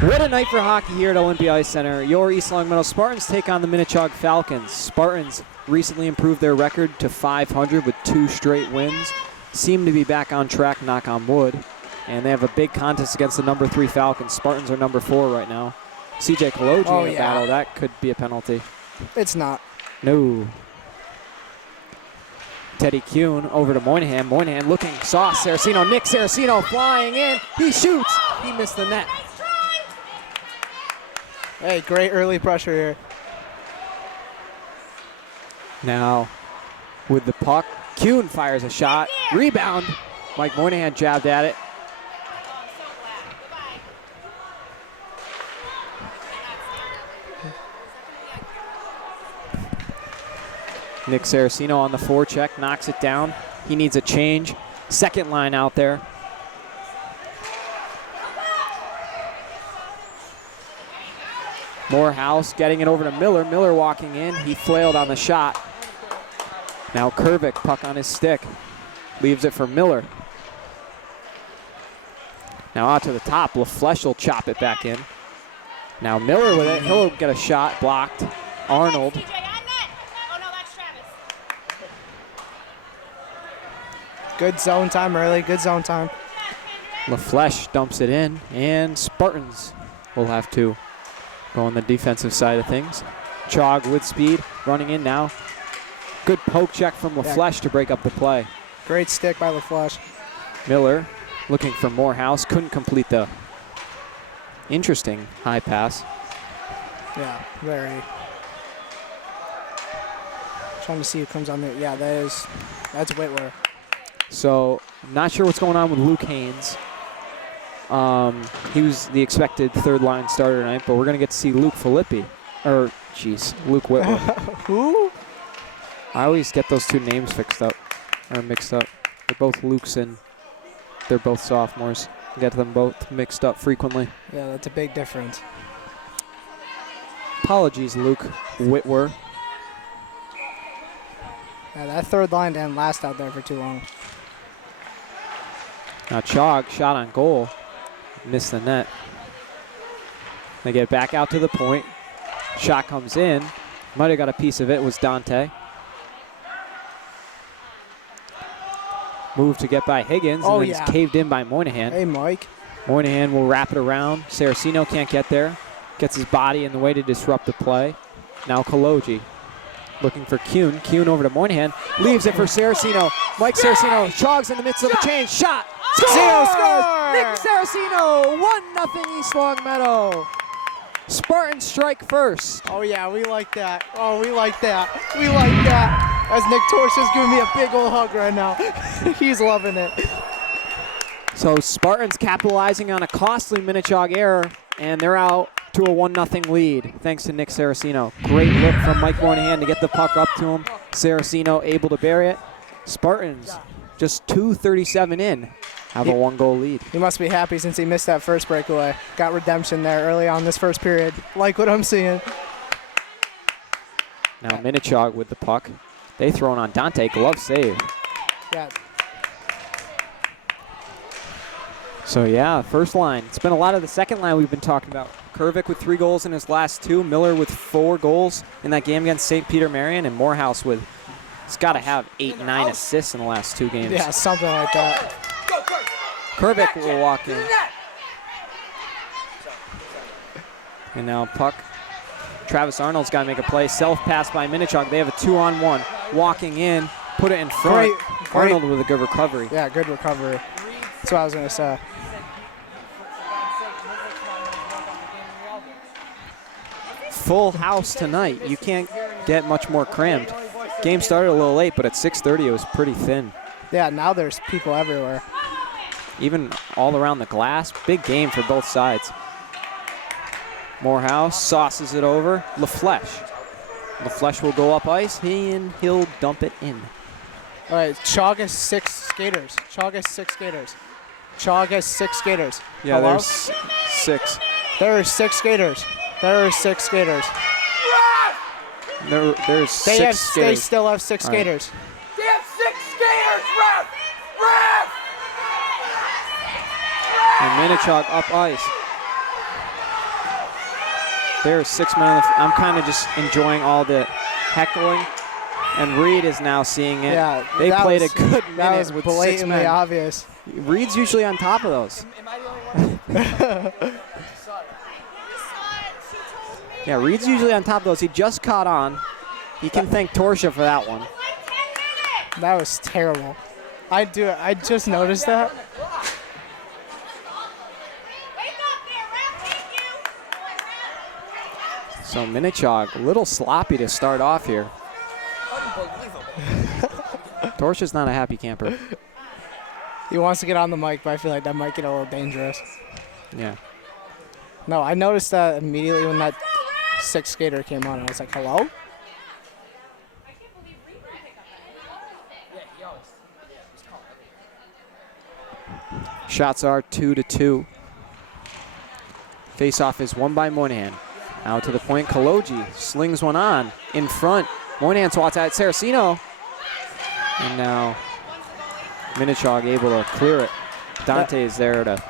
What a night for hockey here at Olympia Ice Center. Your East Long Meadow Spartans take on the Minnechaug Falcons. Spartans recently improved their record to 500 with 2 straight wins. Seem to be back on track, knock on wood. And they have a big contest against the number 3 Falcons. Spartans are number 4 right now. CJ Kaloji in a battle. That could be a penalty. It's not. No. Teddy Kuhn over to Moynihan. Moynihan looking sauce. Saraceno. Nick Saraceno flying in. He shoots. He missed the net. Hey, great early pressure here. Now, with the puck, Kuhn fires a shot. Rebound. Mike Moynihan jabbed at it. Nick Saraceno on the forecheck, knocks it down. He needs a change. Second line out there. Morehouse getting it over to Miller. Miller walking in. He flailed on the shot. Now Kervik, puck on his stick. Leaves it for Miller. Now out to the top. LaFleche will chop it back in. Now Miller with it. He'll get a shot blocked. Arnold. Good zone time early. Good zone time. LaFleche dumps it in. And Spartans will have to go on the defensive side of things. Chaug with speed, running in now. Good poke check from LaFleche to break up the play. Great stick by LaFleche. Miller looking for Morehouse. Couldn't complete the interesting high pass. Yeah, very. Trying to see who comes on there. Yeah, that's Whitwer. So, not sure what's going on with Luke Haynes. He was the expected third line starter tonight, but we're going to get to see Luke Filippi. Luke Whitwer. Who? I always get those two names mixed up. They're both Lukes and they're both sophomores. I get them both mixed up frequently. Yeah, that's a big difference. Apologies, Luke Whitwer. Yeah, that third line didn't last out there for too long. Now Chaug, shot on goal. Missed the net. They get back out to the point. Shot comes in. Might have got a piece of it. Was Dante. Move to get by Higgins. And then it's caved in by Moynihan. Hey, Mike. Moynihan will wrap it around. Saraceno can't get there. Gets his body in the way to disrupt the play. Now Kaloji looking for Kuhn. Kuhn over to Moynihan. Leaves it for Saraceno. Mike Saraceno. Chaug's in the midst of a change. Shot. Score! Scores! Nick Saraceno. 1-0 East Long Meadow. Spartans strike first. Oh, yeah, we like that. Oh, we like that. We like that. As Nick Torsia's giving me a big old hug right now. He's loving it. So Spartans capitalizing on a costly Minnechaug error, and they're out to a 1-0 lead, thanks to Nick Saraceno. Great look from Mike Moynihan to get the puck up to him. Saraceno able to bury it. Spartans just 2:37 in. Have a 1-goal lead. He must be happy since he missed that first breakaway. Got redemption there early on this first period. Like what I'm seeing. Now Minnechaug with the puck. They throw it on Dante. Glove save. Yeah. So yeah, first line. It's been a lot of the second line we've been talking about. Kervik with 3 goals in his last 2. Miller with 4 goals in that game against St. Peter Marion. And Morehouse with, he's got to have 8-9 assists in the last 2 games. Yeah, something like that. Kervik will walk in. And now puck. Travis Arnold's got to make a play. Self-pass by Minnechaug. They have a 2-on-1. Walking in, put it in front. Great. Arnold with a good recovery. Yeah, good recovery. That's what I was going to say. Full house tonight. You can't get much more crammed. Game started a little late, but at 6:30 it was pretty thin. Yeah, now there's people everywhere. Even all around the glass. Big game for both sides. Morehouse sauces it over. LaFleche. LaFleche will go up ice, and he'll dump it in. All right, Chaug has 6 skaters. Chaug has 6 skaters. Chaug has 6 skaters. Yeah, hello? there's 6. There are 6 skaters. There are 6 skaters. There's 6 skaters. They still have 6 skaters. They have 6 skaters, ref! Ref! And Minnechaug up ice. There's 6 men on the I'm kind of just enjoying all the heckling. And Reed is now seeing it. Yeah, they played a good that minute was with 6 blatantly men. obvious. Reed's usually on top of those. Am I the only one? Yeah, Reed's usually on top of those. He just caught on. He can thank Torsha for that one. That was terrible. I just noticed that. So Minnechaug, a little sloppy to start off here. Torsha's not a happy camper. He wants to get on the mic, but I feel like that might get a little dangerous. Yeah. No, I noticed that immediately when that 6th skater came on. I was like, hello? Shots are 2-2. Face-off is won by Moynihan. Out to the point, Kaloji slings one on in front. Moynihan swats at Saraceno. And now Minnechaug able to clear it. Dante is there to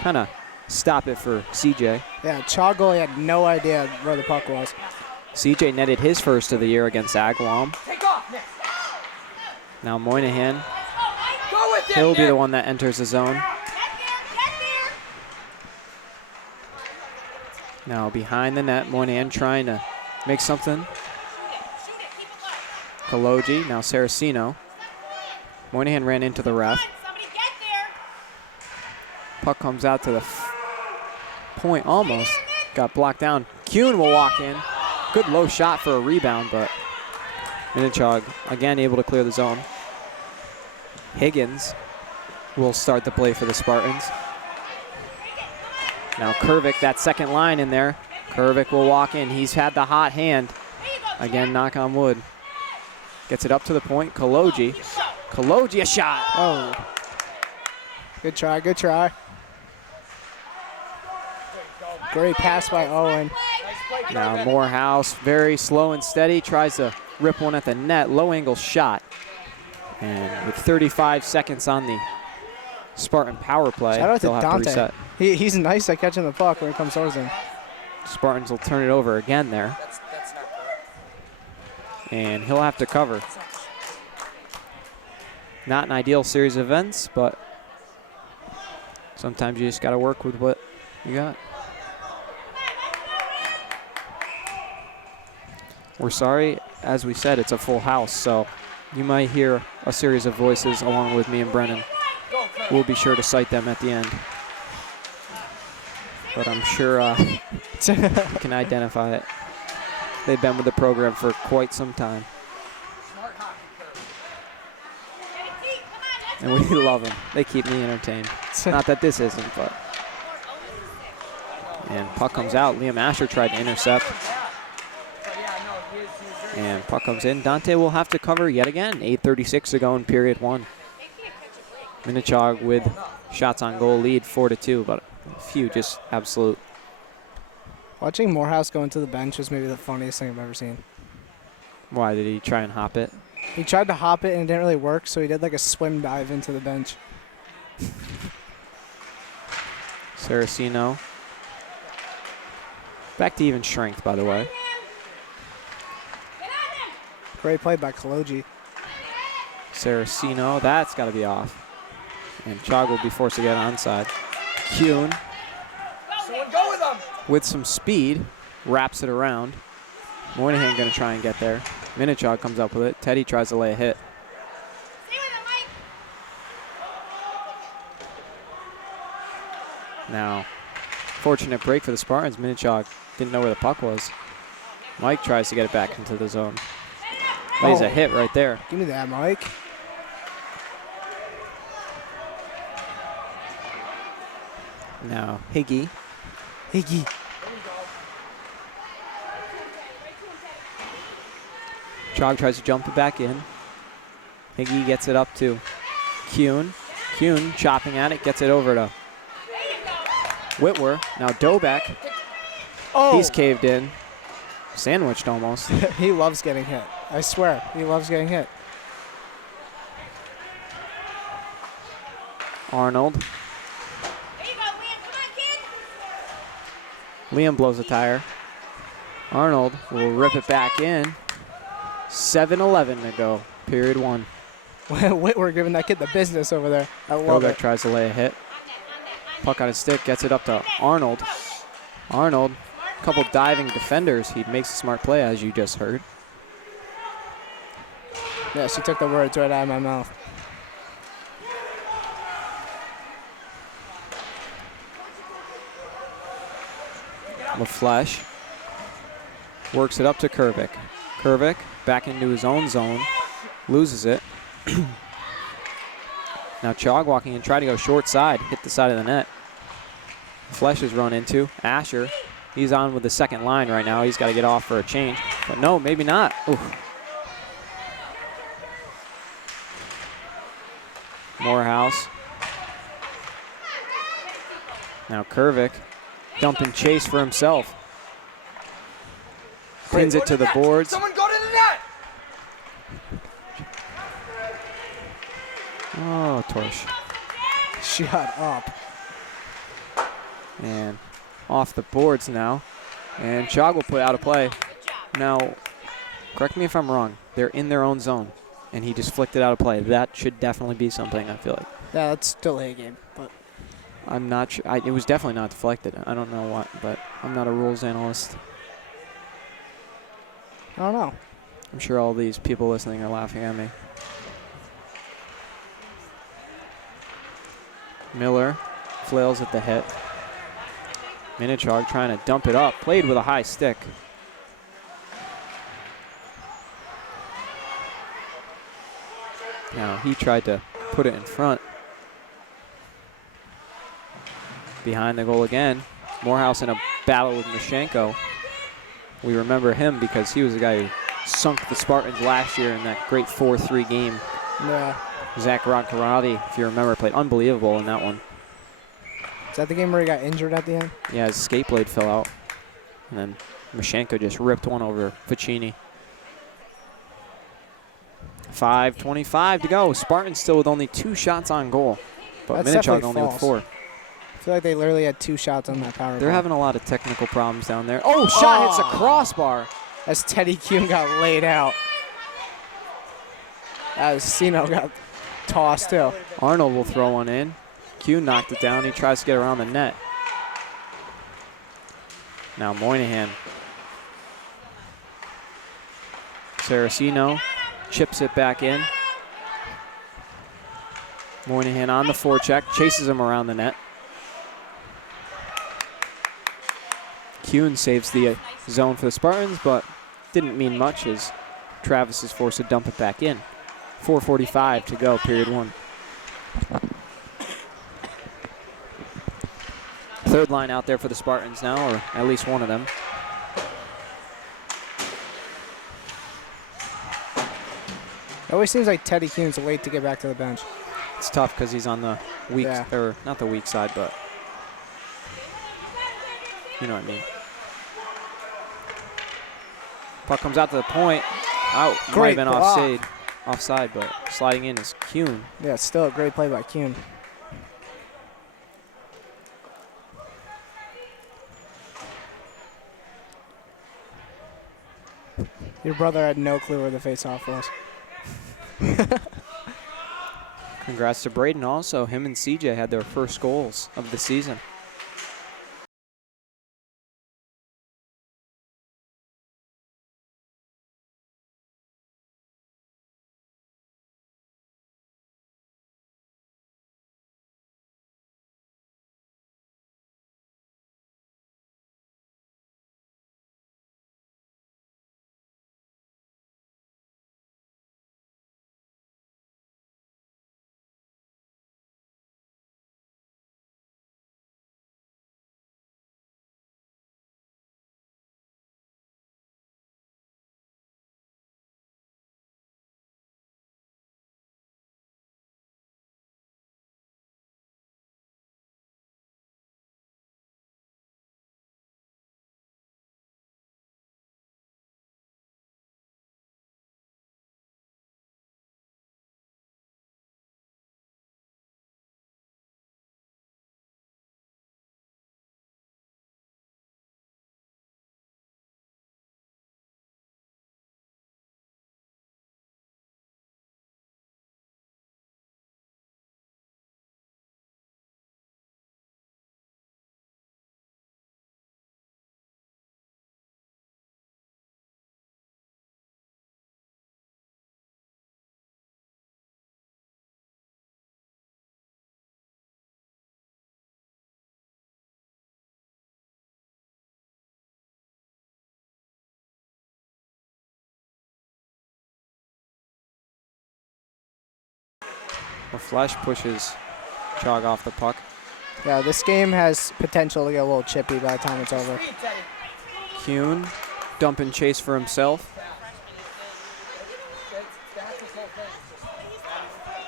kind of stop it for CJ. Yeah, Chaug goalie had no idea where the puck was. CJ netted his first of the year against Agawam. Take off, Nick. Now Moynihan, Go with it, he'll be Nick. the one that enters the zone. Now behind the net, Moynihan trying to make something. Kaloji, now Saraceno. Moynihan ran into the ref. Puck comes out to the point almost. Got blocked down. Kuhn will walk in. Good low shot for a rebound, but Minnechaug again able to clear the zone. Higgins will start the play for the Spartans. Now Kervik, that second line in there. Kervik will walk in. He's had the hot hand. Again, knock on wood. Gets it up to the point. Kaloji. Kaloji, a shot. Oh. Good try, good try. Great pass by Owen. Now Morehouse, very slow and steady, tries to rip one at the net. Low angle shot. And with 35 seconds on the Spartan power play, Shout out to they'll have to Dante. reset. He's nice at catching the puck when it comes towards him. Spartans will turn it over again there. That's not correct. And he'll have to cover. Not an ideal series of events, but sometimes you just got to work with what you got. We're sorry, as we said, it's a full house, so you might hear a series of voices along with me and Brennan. We'll be sure to cite them at the end. But I'm sure you can identify it. They've been with the program for quite some time. And we love them. They keep me entertained. Not that this isn't, but. And puck comes out. Liam Asher tried to intercept. And puck comes in. Dante will have to cover yet again. 8:36 to go in period one. Minnechaug with shots on goal lead 4-2, but a few just absolute. Watching Morehouse go into the bench was maybe the funniest thing I've ever seen. Why did he try and hop it? He tried to hop it and it didn't really work, so he did like a swim dive into the bench. Saraceno. Back to even strength, by the way. Great play by Kaloji. Saraceno, that's got to be off. And Chaug will be forced to get onside. Kuhn, Someone go with them. with some speed, wraps it around. Moynihan going to try and get there. Minnechaug comes up with it. Teddy tries to lay a hit. Now, fortunate break for the Spartans. Minnechaug didn't know where the puck was. Mike tries to get it back into the zone. Lays a hit right there. Give me that, Mike. Now, Higgy. Higgy. Chaug tries to jump it back in. Higgy gets it up to Kuhn. Kuhn chopping at it, gets it over to Whitwer. Now Dobek. Oh! He's caved in. Sandwiched almost. He loves getting hit. I swear, he loves getting hit. Arnold. There you go, Liam. Come on, kid. Liam blows a tire. Arnold will rip it back in. 7:11 to go, period one. Whitwer giving that kid the business over there. I love Kovac it. tries to lay a hit. Puck on his stick, gets it up to Arnold. Arnold, a couple diving defenders. He makes a smart play, as you just heard. Yeah, she took the words right out of my mouth. LaFleche works it up to Kervik. Kervik back into his own zone, loses it. Now Chaug walking in, trying to go short side, hit the side of the net. Flesh is run into. Asher, he's on with the second line right now. He's got to get off for a change. But no, maybe not. Oof. Morehouse. Now Kervik dumping chase for himself. Pins it to the boards. Someone go to the net. Oh, Torch. Shut up. And off the boards now. And Chaug will put out a play. Now, correct me if I'm wrong. They're in their own zone. And he just flicked it out of play. That should definitely be something, I feel like. Yeah, that's still a game, but I'm not sure. It was definitely not deflected. I don't know what, but I'm not a rules analyst. I don't know. I'm sure all these people listening are laughing at me. Miller flails at the hit. Minnechaug trying to dump it up. Played with a high stick. Now he tried to put it in front. Behind the goal again. Morehouse in a battle with Minnechaug. We remember him because he was the guy who sunk the Spartans last year in that great 4-3 game. Yeah. Zach Roncarati, if you remember, played unbelievable in that one. Is that the game where he got injured at the end? Yeah, his skate blade fell out. And then Minnechaug just ripped one over Ficini. 5:25 to go. Spartans still with only 2 shots on goal. But That's Minnechaug definitely only with false. 4. I feel like they literally had 2 shots on that power They're play. having a lot of technical problems down there. Oh, shot hits a crossbar. As Teddy Kuhn got laid out. As Sino got tossed too. Arnold will throw one in. Q knocked it down. He tries to get around the net. Now Moynihan. Saraceno chips it back in. Moynihan on the forecheck, chases him around the net. Kuhn saves the zone for the Spartans, but didn't mean much as Travis is forced to dump it back in. 4:45 to go, period one. Third line out there for the Spartans now, or at least one of them. It always seems like Teddy Kuhn's late to get back to the bench. It's tough because he's on the weak, Yeah. or not the weak side, but you know what I mean. Puck comes out to the point. Out. Might have Great been block. offside, but sliding in is Kuhn. Yeah, still a great play by Kuhn. Your brother had no clue where the face-off was. Congrats to Braden also. Him and CJ had their first goals of the season. LaFleche pushes Chaug off the puck. Yeah, this game has potential to get a little chippy by the time it's over. Speed, Teddy. Kuhn dumping chase for himself. That's his whole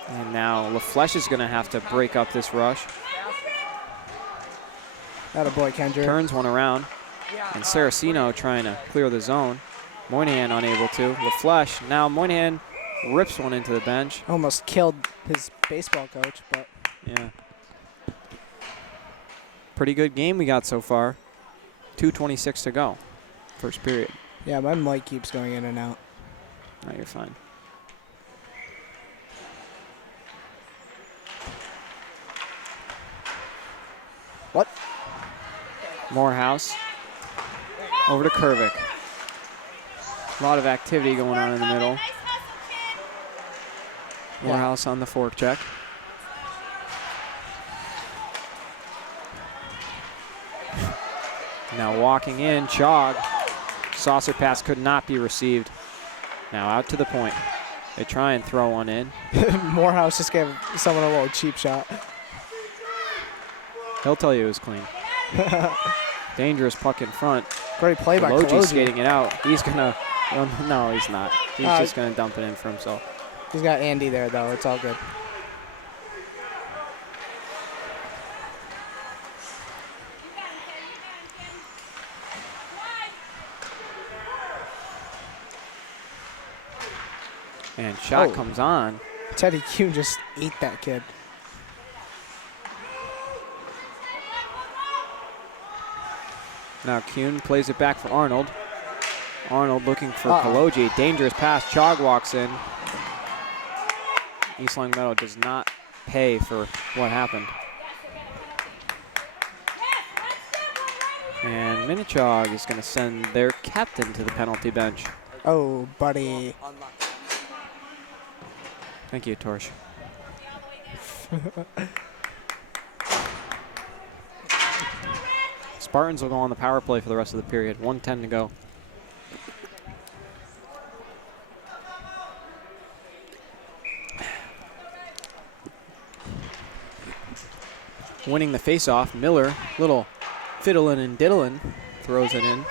thing. And now LaFleche is going to have to break up this rush. Attaboy, Kendrick. Turns one around. And Saraceno trying to clear the zone. Moynihan unable to. LaFleche. Now Moynihan rips one into the bench. Almost killed his baseball coach, but Yeah. Pretty good game we got so far. 2:26 to go. First period. yeah, my mic keeps going in and out. No, you're fine. What? Morehouse. Over to Kervick. A lot of activity going on in the middle. Morehouse on the fork check. Now walking in, Chaug. Saucer pass could not be received. Now out to the point. They try and throw one in. Morehouse just gave someone a little cheap shot. He'll tell you it was clean. Dangerous puck in front. Great play by Kolodzi's Kolodziej. skating it out. He's gonna, no, he's not. He's just gonna dump it in for himself. He's got Andy there, though. It's all good. And shot Oh. comes on. Teddy Kuhn just ate that kid. Now Kuhn plays it back for Arnold. Arnold looking for Uh-oh. Kolodziej. Dangerous pass. Chaug walks in. East Long Meadow does not pay for what happened. And Minnechaug is going to send their captain to the penalty bench. Oh, buddy. Thank you, Torch. Spartans will go on the power play for the rest of the period. 1:10 to go. Winning the faceoff, Miller, little fiddlin' and diddlin', throws it in.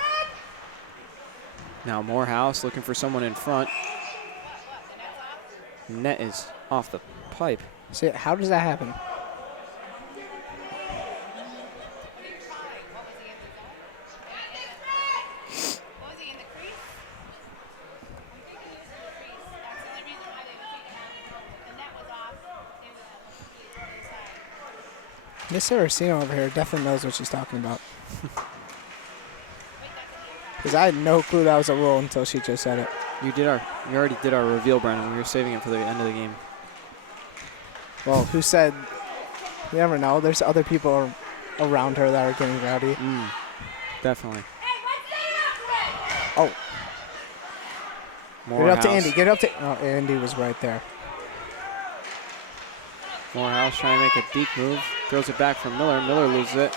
Now Morehouse looking for someone in front. Net is off the pipe. See, how does that happen? Miss Saraceno over here definitely knows what she's talking about. Because I had no clue that was a rule until she just said it. You already did our reveal, Brandon. We were saving it for the end of the game. Well, who said? You never know. There's other people around her that are getting rowdy. Definitely. Oh, get it up Morehouse. to Andy. Get it up to. Oh, Andy was right there. Morehouse trying to make a deep move. Throws it back for Miller. Miller loses it.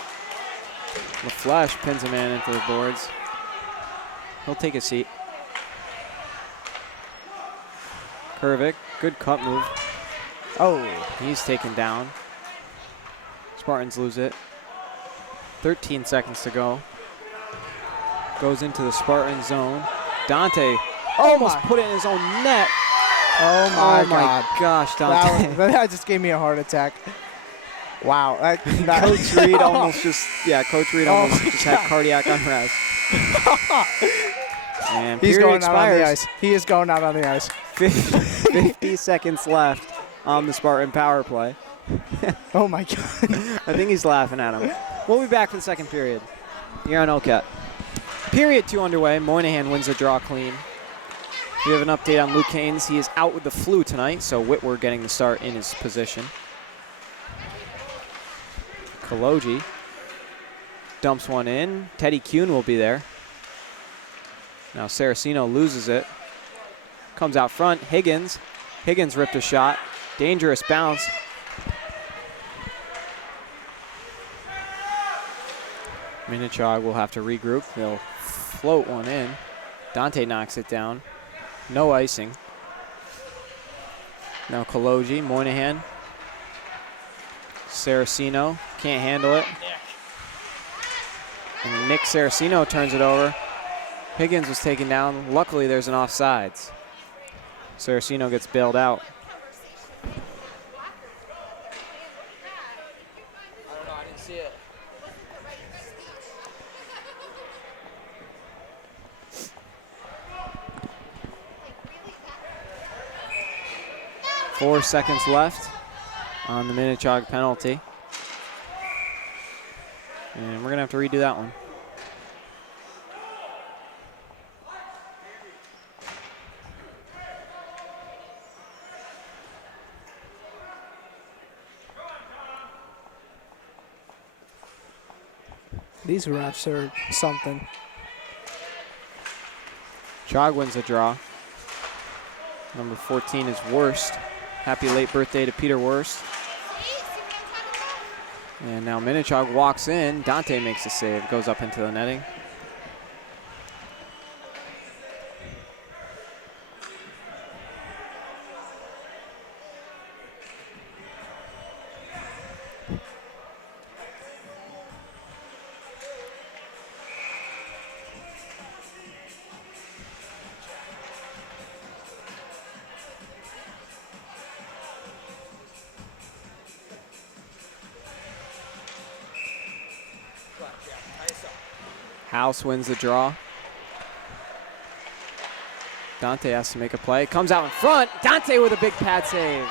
LaFleche pins a man into the boards. He'll take a seat. Kervick, good cut move. Oh, He's taken down. Spartans lose it. 13 seconds to go. Goes into the Spartan zone. Dante almost my. put it in his own net. Oh my Oh my God. gosh, Dante. That just gave me a heart attack. Wow. Coach Reed almost just had cardiac arrest. And He's period going out on the expires. ice. He is going out on the ice. 50 seconds left on the Spartan power play. Oh my God. I think he's laughing at him. We'll be back for the second period. You're on OCAT. Period 2 underway. Moynihan wins the draw clean. We have an update on Luke Haynes. He is out with the flu tonight, so Whitwer getting the start in his position. Kolodziej dumps one in. Teddy Kuhn will be there. Now Saraceno loses it. Comes out front. Higgins. Higgins ripped a shot. Dangerous bounce. Minnechaug will have to regroup. They'll float one in. Dante knocks it down. No icing. Now Kolodziej, Moynihan Saraceno can't handle it. And Nick Saraceno turns it over. Higgins was taken down. Luckily, there's an offsides. Saraceno gets bailed out. I don't know. I didn't see it. 4 seconds left on the Minnechaug penalty. And we're going to have to redo that one. These refs are something. Chaug wins the draw. Number 14 is Worst. Happy late birthday to Peter Worst. And now Minnechaug walks in. Dante makes a save, goes up into the netting. House wins the draw. Dante has to make a play. Comes out in front. Dante with a big pad save.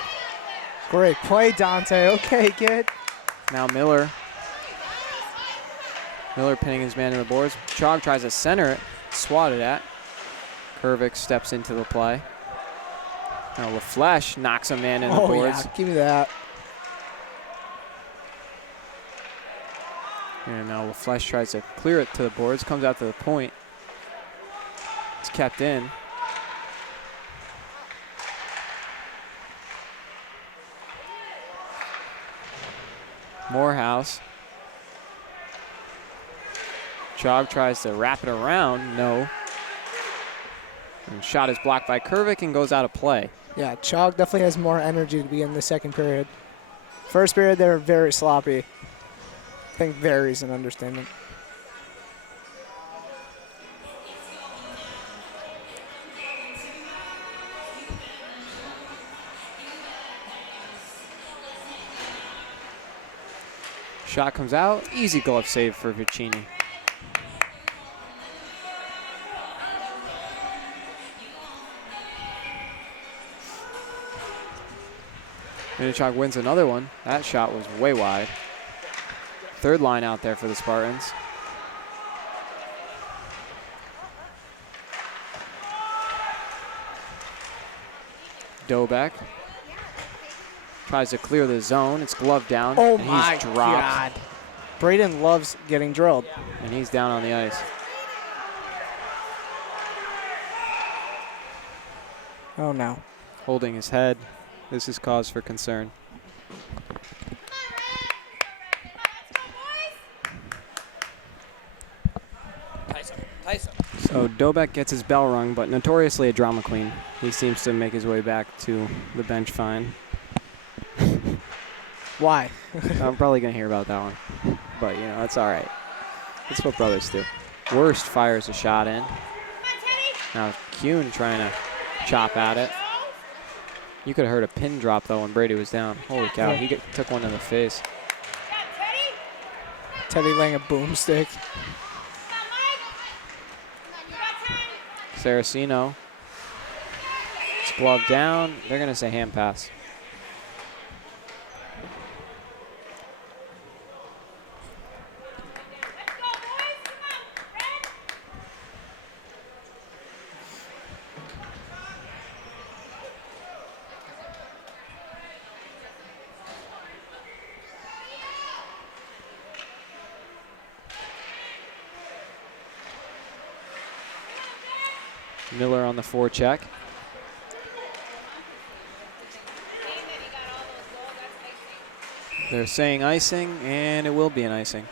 Great play, Dante. Okay, good. Now Miller. Miller pinning his man to the boards. Chaug tries to center it. Swatted at. Kervik steps into the play. Now LaFleche knocks a man in the boards. Yeah, give me that. And now LaFleche tries to clear it to the boards, comes out to the point. It's kept in. Morehouse. Chaug tries to wrap it around, no. And shot is blocked by Kervik and goes out of play. Yeah, Chaug definitely has more energy to be in the second period. First period, they were very sloppy. I think very is an understatement. Shot comes out. Easy glove save for Vicini. Minnechaug wins another one. That shot was way wide. Third line out there for the Spartans. Dobek tries to clear the zone. It's gloved down. Oh and my he's dropped. God. Braden loves getting drilled. And he's down on the ice. Oh no. Holding his head. This is cause for concern. Tyson. So Dobek gets his bell rung, but notoriously a drama queen. He seems to make his way back to the bench fine. Why? I'm probably going to hear about that one. But, you know, it's all right. That's what brothers do. Worst fires a shot in. Now Kuhn trying to chop at it. You could have heard a pin drop, though, when Brady was down. Holy cow, he took one in the face. Teddy laying a boomstick. Saraceno. It's gloved down. They're going to say hand pass. Miller on the forecheck. They're saying icing, and it will be an icing.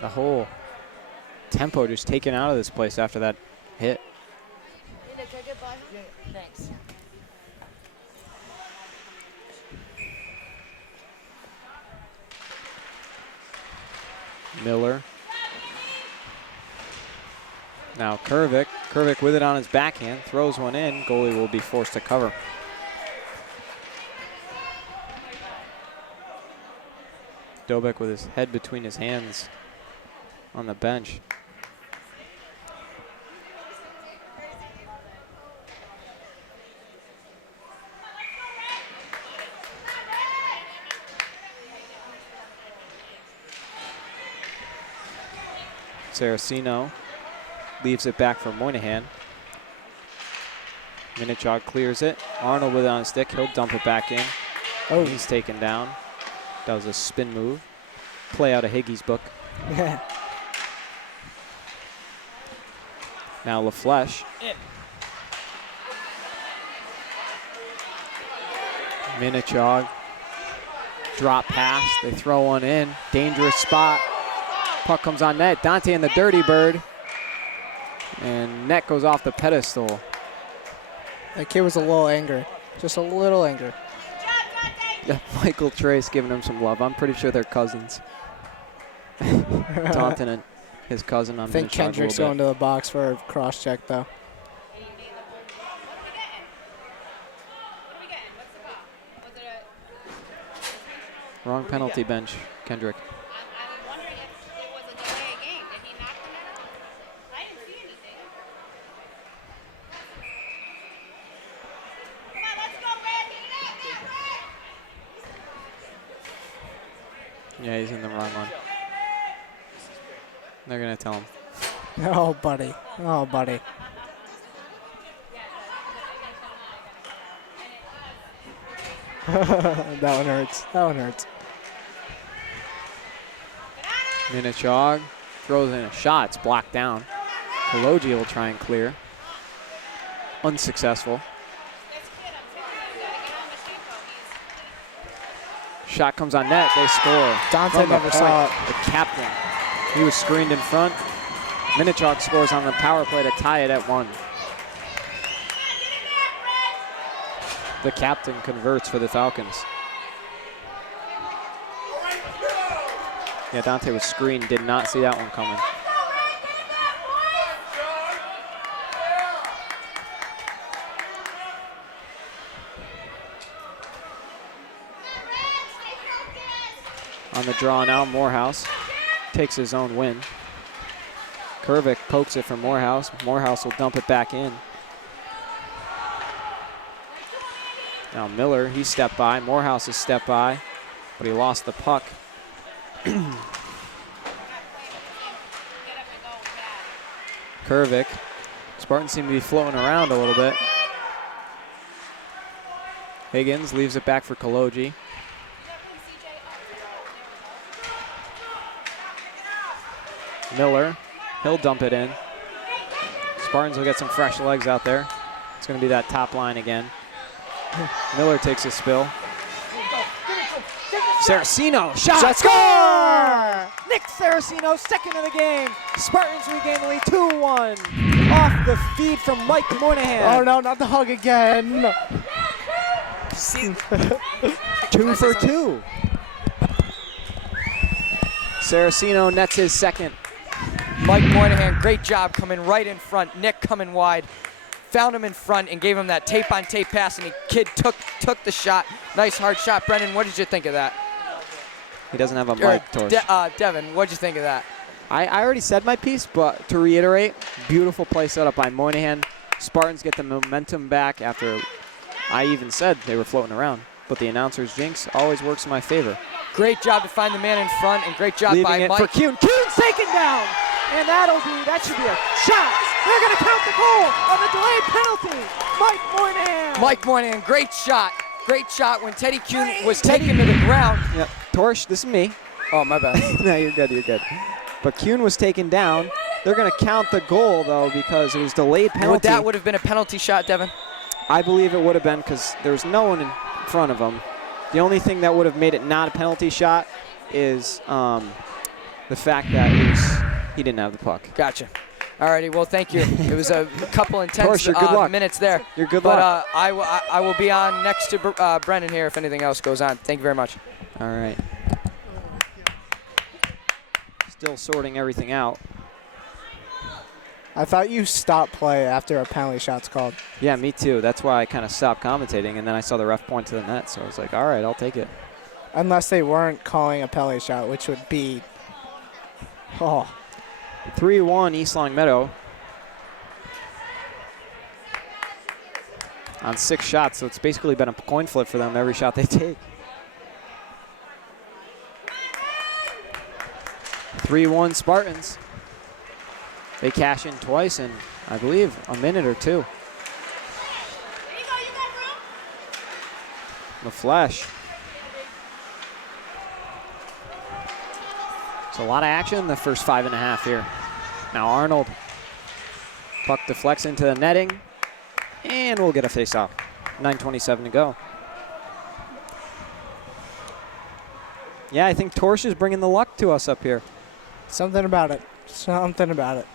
The whole tempo just taken out of this place after that hit. Thanks. Miller. Now Kervik. Kervik with it on his backhand. Throws one in. Goalie will be forced to cover. Dobek with his head between his hands on the bench. Saraceno leaves it back for Moynihan. Minnechaug clears it. Arnold with it on his stick. He'll dump it back in. Oh. He's taken down. That was a spin move. Play out of Higgy's book. Now LaFleche. Minnechaug. Drop pass. They throw one in. Dangerous spot. Puck comes on net. Dante and the Dirty Bird. And net goes off the pedestal. That kid was a little angry. Just a little angry. Yeah, Michael Trace giving him some love. I'm pretty sure they're cousins. Taunton and his cousin on I think Minnechaug Kendrick's a little going to the box for a cross check, though. bit. Wrong penalty bench, Kendrick. I'm wondering if it was a delay of game. Did he knock the net out? I didn't see anything. Come on, let's go, Red. Get it up, Yeah, he's in the wrong one. They're going to tell him. Oh, buddy. Oh, buddy. That one hurts. That one hurts. Minnechaug throws in a shot. It's blocked down. Kologi will try and clear. Unsuccessful. Shot comes on net. They score. Dante From the never point, saw it. The captain. He was screened in front. Minnechaug scores on the power play to tie it at 1. The captain converts for the Falcons. Yeah, Dante was screened. Did not see that one coming. On the draw now, Morehouse takes his own win. Kervik pokes it for Morehouse. Morehouse will dump it back in. Now Miller, he stepped by. Morehouse has stepped by, but he lost the puck. Kervik. Spartans seem to be floating around a little bit. Higgins leaves it back for Kologi. Miller, he'll dump it in. Spartans will get some fresh legs out there. It's going to be that top line again. Miller takes a spill. Saraceno, shot, score! Nick Saraceno, second of the game. Spartans regain the lead 2-1. Off the feed from Mike Moynihan. Oh, no, not the hug again. 2 for 2. Saraceno nets his second. Mike Moynihan, great job coming right in front. Nick coming wide. Found him in front and gave him that tape-on-tape pass, and the kid took the shot. Nice hard shot. Brendan, what did you think of that? He doesn't have a mic, Torch. Devin, what did you think of that? I already said my piece, but to reiterate, beautiful play set up by Moynihan. Spartans get the momentum back after I even said they were floating around. But the announcer's jinx always works in my favor. Great job to find the man in front, and great job Leaving by it Mike. for Kuhn. Kuhn's taken down, and that should be a shot. They're going to count the goal on the delayed penalty. Mike Moynihan. Mike Moynihan, great shot. Great shot when Teddy Kuhn was taken to the ground. Yep. Torch, this is me. Oh, my bad. No, you're good, you're good. But Kuhn was taken down. They're going to count the goal, though, because it was delayed penalty. Would have been a penalty shot, Devin? I believe it would have been because there was no one in front of him. The only thing that would have made it not a penalty shot is the fact that he didn't have the puck. Gotcha. Alrighty, well, thank you. It was a couple intense Torch, good luck. minutes there. You're good but, luck. I will be on next to Brennan here if anything else goes on. Thank you very much. All right. Still sorting everything out. I thought you stopped play after a penalty shot's called. Yeah, me too. That's why I kind of stopped commentating, and then I saw the ref point to the net, so I was like, all right, I'll take it. Unless they weren't calling a penalty shot, which would be, 3-1 East Long Meadow on 6 shots, so it's basically been a coin flip for them every shot they take. 3-1 Spartans. They cash in twice in, I believe, a minute or two. The Flash. It's a lot of action in the first 5.5 here. Now Arnold. Puck deflects into the netting. And we'll get a face-off. 9:27 to go. Yeah, I think Torch is bringing the luck to us up here. something about it. Something about it.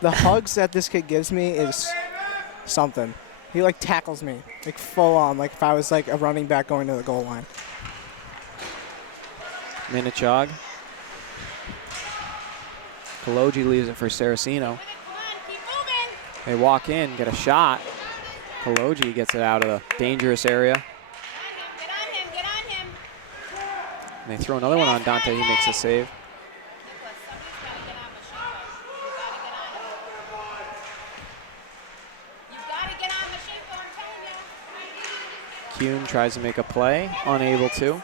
The hugs that this kid gives me is something. He like tackles me, like full on, like if I was like a running back going to the goal line. Minnechaug. Kaloji leaves it for Saraceno. They walk in, get a shot. Kaloji gets it out of the dangerous area. Get on him, get on him. And they throw another one on Dante. He makes a save. Nicholas, somebody's got to get on Mashenko. You've got to get on Mashenko, I'm telling you. Kuhn tries to make a play, unable to.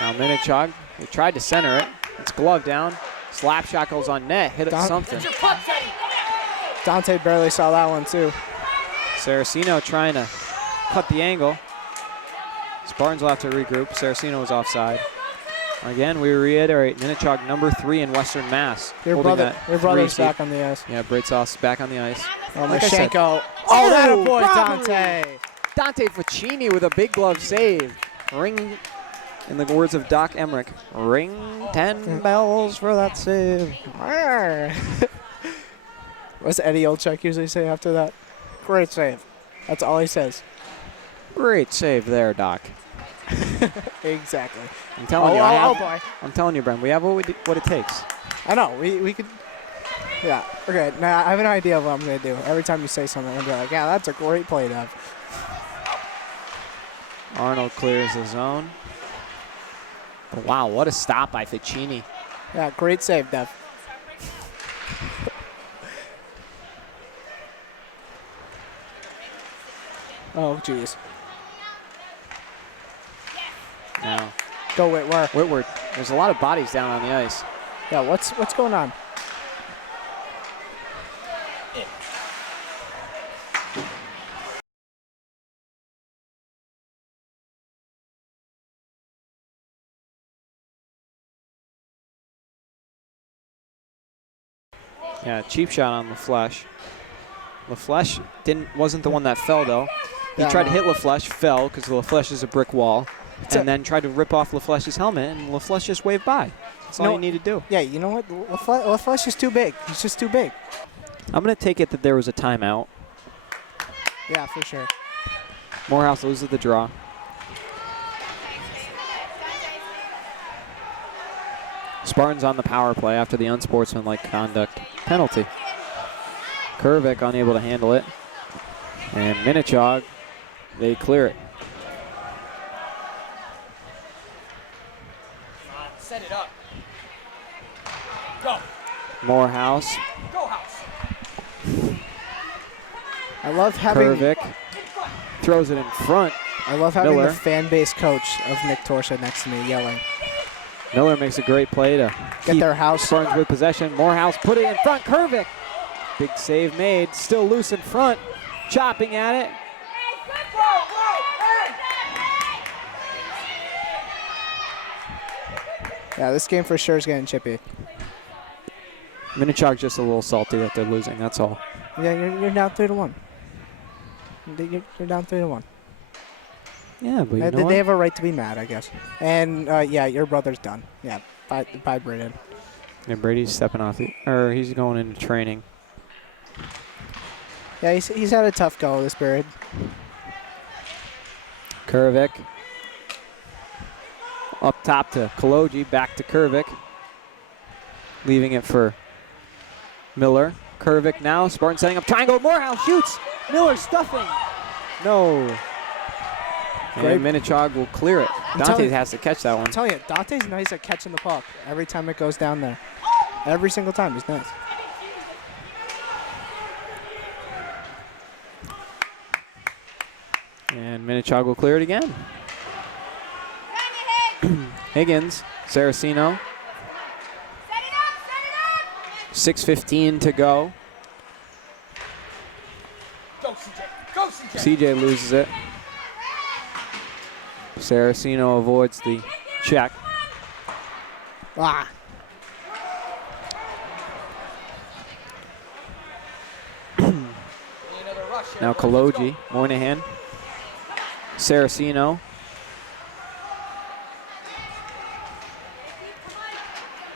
Now Minnechaug, they tried to center it. It's gloved down. Slap shot goes on net, hit it something. Dante barely saw that one too. Saraceno trying to cut the angle. Spartans will have to regroup. Saraceno is offside. Again, we reiterate, Minnechaug number 3 in Western Mass. Your brother's back on the ice. Yeah, Braitsoff's back on the ice. Oh, Like I said- Mashenko. Oh, that a boy, robbery! Dante. Dante Ficini with a big glove save. Ring, in the words of Doc Emmerich, ring 10 bells for that save. What's Eddie Olczyk usually say after that? Great save. That's all he says. Great save there, Doc. Exactly. I'm telling you, boy. I'm telling you, Brent, we have what it takes. I know. We could. Yeah. Okay. Now I have an idea of what I'm gonna do. Every time you say something, I'm gonna be like, "Yeah, that's a great play, Dev." Arnold clears the zone. But wow, what a stop by Ficini. Yeah, great save, Dev. Oh, jeez. Now, Go Whitwer. Whitworth, there's a lot of bodies down on the ice. Yeah. What's going on? Yeah, cheap shot on LaFleche. LaFleche wasn't the one that fell, though. He Yeah, tried to no. hit LaFleche, fell because LaFleche is a brick wall, It's a- and then tried to rip off LaFleche's helmet, and LaFleche just waved by. That's all No. you need to do. Yeah. You know what? LaFleche is too big. He's just too big. I'm going to take it that there was a timeout. Yeah, for sure. Morehouse loses the draw. Spartans on the power play after the unsportsmanlike conduct penalty. Kervik unable to handle it. And Minnechaug, they clear it. Set it up. Go. Morehouse, Go, House. I love having. Kervik throws it in front. I love having Miller. the fan base coach of Nick Torsha next to me yelling. Miller makes a great play to Get keep their house. Spartans with possession. Morehouse put it in front. Kervik, big save made. Still loose in front. Chopping at it. Yeah, this game for sure is getting chippy. Minnechaug's just a little salty that they're losing. That's all. Yeah, you're down 3-1. You're down 3-1. Yeah, but you know They what? have a right to be mad, I guess. And yeah, your brother's done. Yeah, bye, Brandon. And Brady's stepping off, or he's going into training. Yeah, he's had a tough go this period. Kurvik. Up top to Kaloji, back to Kurvik. Leaving it for Miller. Kurvik now, Spartan setting up triangle, Morehouse shoots! Miller stuffing! No. Great. And Minnechaug will clear it. Dante has to catch that one. I'm telling you, Dante's nice at catching the puck every time it goes down there. Every single time, he's nice. And Minnechaug will clear it again. Higgins, Saraceno. 6:15 to go. Go, CJ. Go, CJ. CJ loses it. Saraceno avoids the check. Ah. Now Kaloji, Moynihan, Saraceno.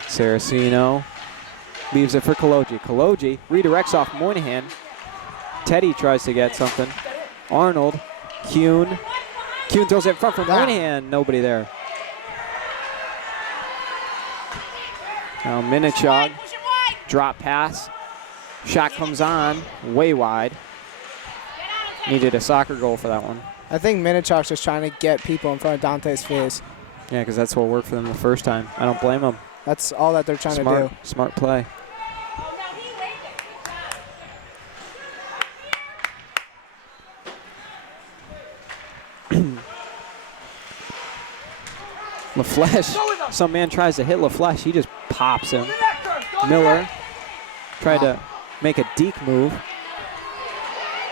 Saraceno leaves it for Kaloji. Kaloji redirects off Moynihan. Teddy tries to get something. Arnold, Kuhn. Kuhn throws it in front for Moynihan. Nobody there. Now Minnechaug, drop pass. Shot comes on, way wide. Needed a soccer goal for that one. I think Minnechaug's just trying to get people in front of Dante's face. Yeah, because that's what worked for them the first time. I don't blame them. That's all that they're trying to do. Smart play. LaFleche, some man tries to hit LaFleche. He just pops him. Miller tried to make a deke move.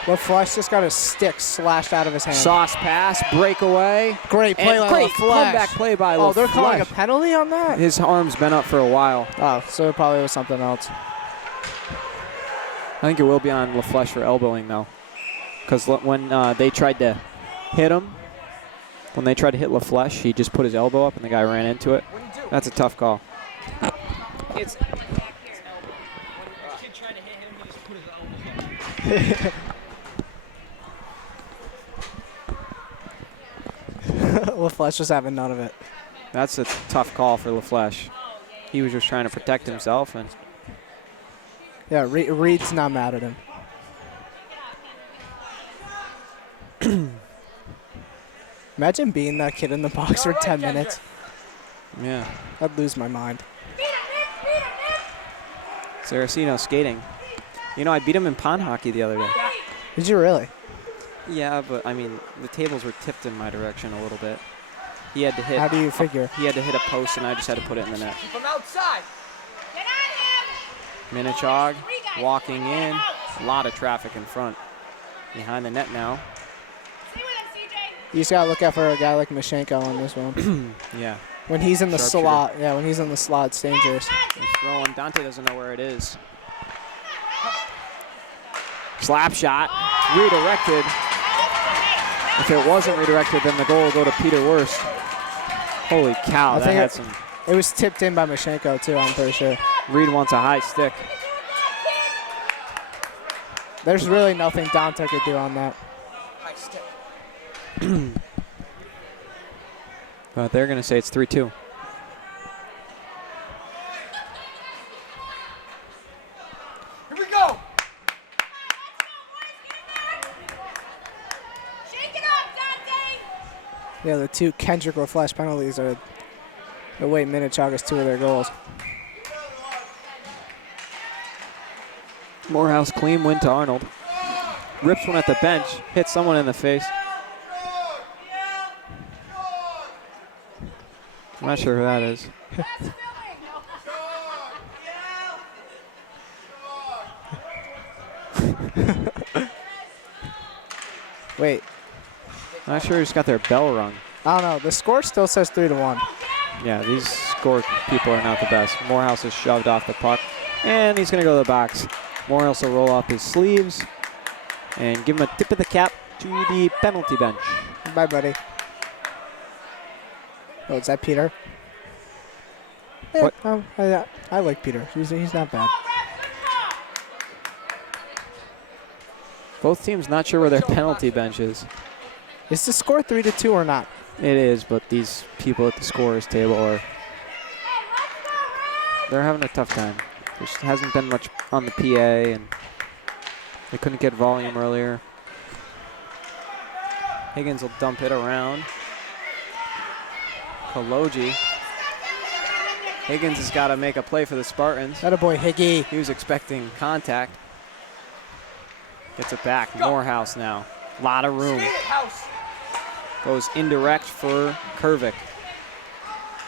LaFleche just got his stick slashed out of his hand. Sauce pass, breakaway. Great play by great LaFleche. comeback play by LaFleche. Oh, they're calling a penalty on that? His arm's been up for a while. Oh, so it probably was something else. I think it will be on LaFleche for elbowing, though. Because when they tried to hit him, when they tried to hit LaFleche, he just put his elbow up and the guy ran into it. That's a tough call. It's LaFleche was having none of it. That's a tough call for LaFleche. He was just trying to protect himself. And Yeah, Reed's not mad at him. Imagine being that kid in the box for 10 minutes. yeah, I'd lose my mind. Saraceno skating. You know, I beat him in pond hockey the other day. Did you really? Yeah, but I mean, the tables were tipped in my direction a little bit. He had to hit. How do you figure? He had to hit a post, and I just had to put it in the net. Keep him outside. Minnechaug walking in. A lot of traffic in front. Behind the net now. You just gotta look out for a guy like Minnechaug on this one. Yeah. When he's in the Sharpshooter. slot, yeah, when he's in the slot, it's dangerous. He's throwing. Dante doesn't know where it is. Slap shot. Redirected. If it wasn't redirected, then the goal will go to Peter Wurst. Holy cow, I that think had some. It was tipped in by Minnechaug too, I'm pretty sure. Reed wants a high stick. There's really nothing Dante could do on that. High stick. But they're going to say it's 3-2. Here we go. Yeah, the two Kendrick LaFleche penalties are the way Minnechaug has two of their goals. Morehouse clean win to Arnold. Rips one at the bench, hits someone in the face. I'm not sure who that is. Wait, I'm not sure who's got their bell rung. I don't know. The score still says 3-1. Yeah, these score people are not the best. Morehouse is shoved off the puck, and he's going to go to the box. Morehouse will roll off his sleeves and give him a tip of the cap to the penalty bench. Bye, buddy. Oh, is that Peter? What? I like Peter. He's not bad. Both teams not sure where their penalty bench is. Is the score 3-2 or not? It is, but these people at the scorer's table they're having a tough time. There hasn't been much on the PA, and they couldn't get volume earlier. Higgins will dump it around. Koloji. Higgins has got to make a play for the Spartans. Attaboy, Higgy. He was expecting contact. Gets it back. Morehouse now. A lot of room. Goes indirect for Kervick.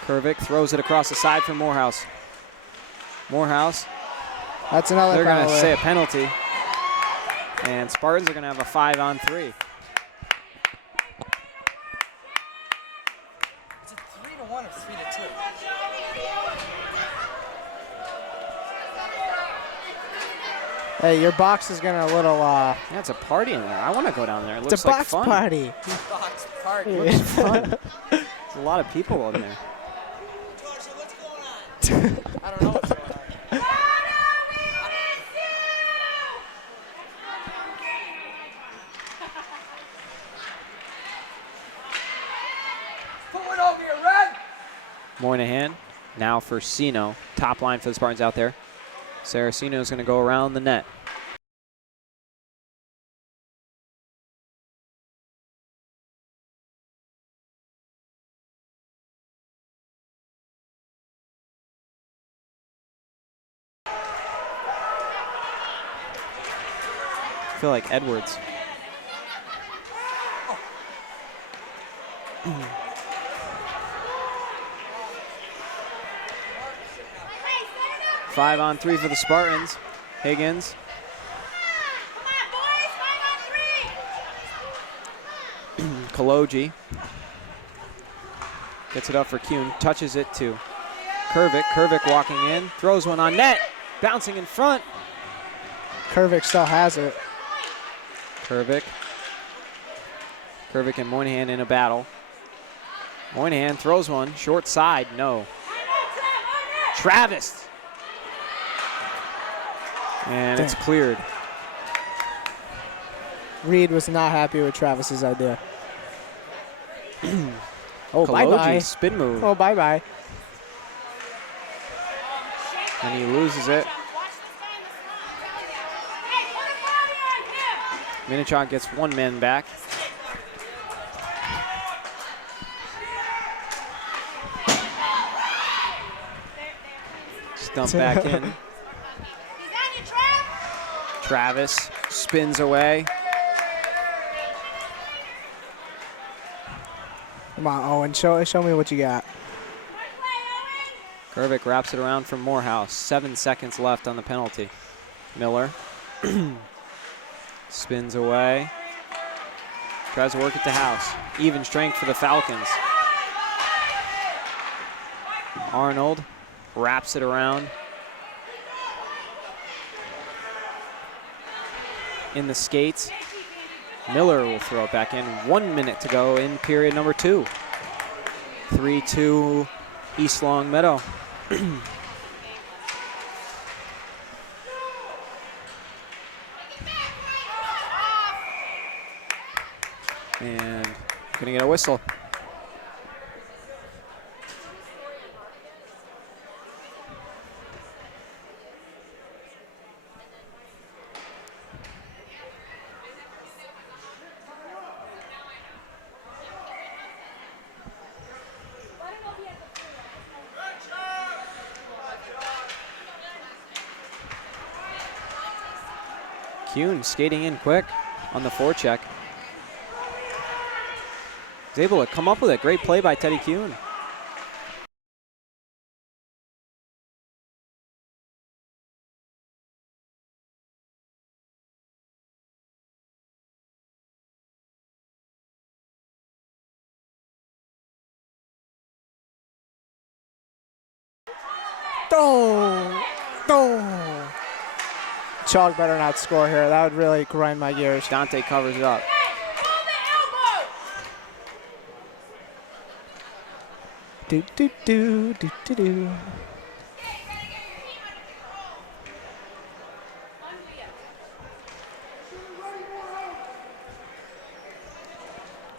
Kervick throws it across the side for Morehouse. Morehouse. That's another They're going to penalty. say a penalty. And Spartans are going to have a 5-on-3. Is it 3-1 or 3-2? Hey, your box is getting a little. Yeah, it's a party in there. I want to go down there. It looks It's a like box fun. party. Box party. It looks fun. There's a lot of people in there. I don't know what's going on. Put one over here, Red. Moynihan now for Sino. Top line for the Spartans out there. Saraceno is going to go around the net. I feel like Edwards. Five on three for the Spartans. Higgins. Koloji. Gets it up for Kuhn. Touches it to Kervick. Kervick walking in. Throws one on net. Bouncing in front. Kervick still has it. Kervick. Kervick and Moynihan in a battle. Moynihan throws one. Short side. No. Travis. And it's cleared. Reed was not happy with Travis's idea. Oh, Koloji, bye-bye. spin move. Oh, bye-bye. And he loses it. Minnechaug gets one man back. Stump back in. Travis spins away. Come on, Owen. Show me what you got. Kervick wraps it around for Morehouse. 7 seconds left on the penalty. Miller spins away. Tries to work it to House. Even strength for the Falcons. Arnold wraps it around. In the skates. Miller will throw it back in. 1 minute to go in period number 2. 3-2 East Long Meadow. And gonna get a whistle. Kuhn skating in quick on the forecheck. He's able to come up with it. Great play by Teddy Kuhn. Chalk better not score here. That would really grind my gears. Dante covers it up. Do, do, do, do, do, do.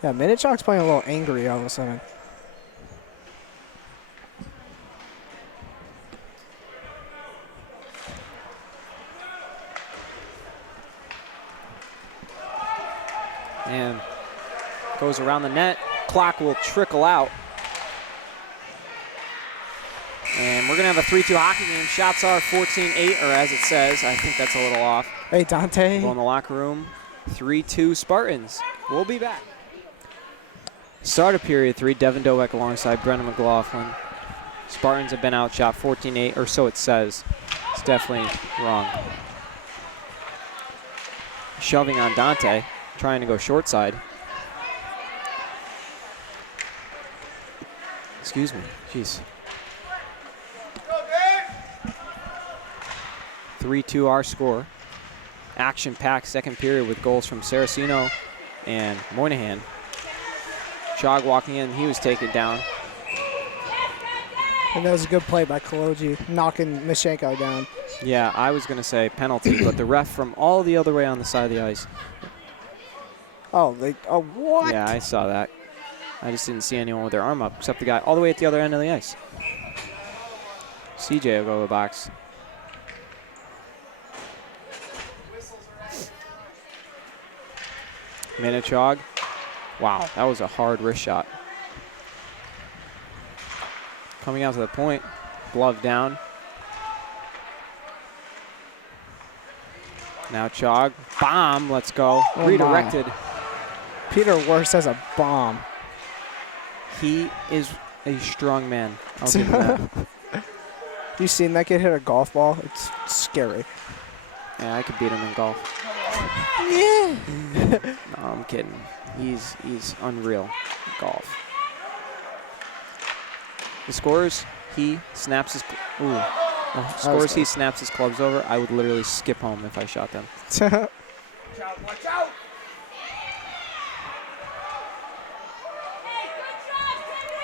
Yeah, Minnechaug's playing a little angry all of a sudden. And goes around the net. Clock will trickle out. And we're going to have a 3-2 hockey game. Shots are 14-8, or as it says. I think that's a little off. Hey, Dante. Go in the locker room. 3-2 Spartans. We'll be back. Start of period 3. Devin Dobeck alongside Brennan McLaughlin. Spartans have been outshot 14-8, or so it says. It's definitely wrong. Shoving on Dante, trying to go short side. Excuse me. Jeez. 3-2 our score. Action-packed second period with goals from Saraceno and Moynihan. Chog walking in, he was taken down. And that was a good play by Koloji, knocking Minnechaug down. Yeah, I was going to say penalty, but the ref from all the other way on the side of the ice. Oh, what? Yeah, I saw that. I just didn't see anyone with their arm up except the guy all the way at the other end of the ice. CJ will go to the box. Minnechaug. Wow, that was a hard wrist shot. Coming out to the point, glove down. Now Chaug, bomb, let's go. Oh Redirected. my. Peter Worst has a bomb. He is a strong man. I'll give you that. You seen that kid hit a golf ball? It's scary. Yeah, I could beat him in golf. Yeah. No, I'm kidding. He's unreal at golf. The scores, he snaps his he snaps his clubs over. I would literally skip home if I shot them. Watch out!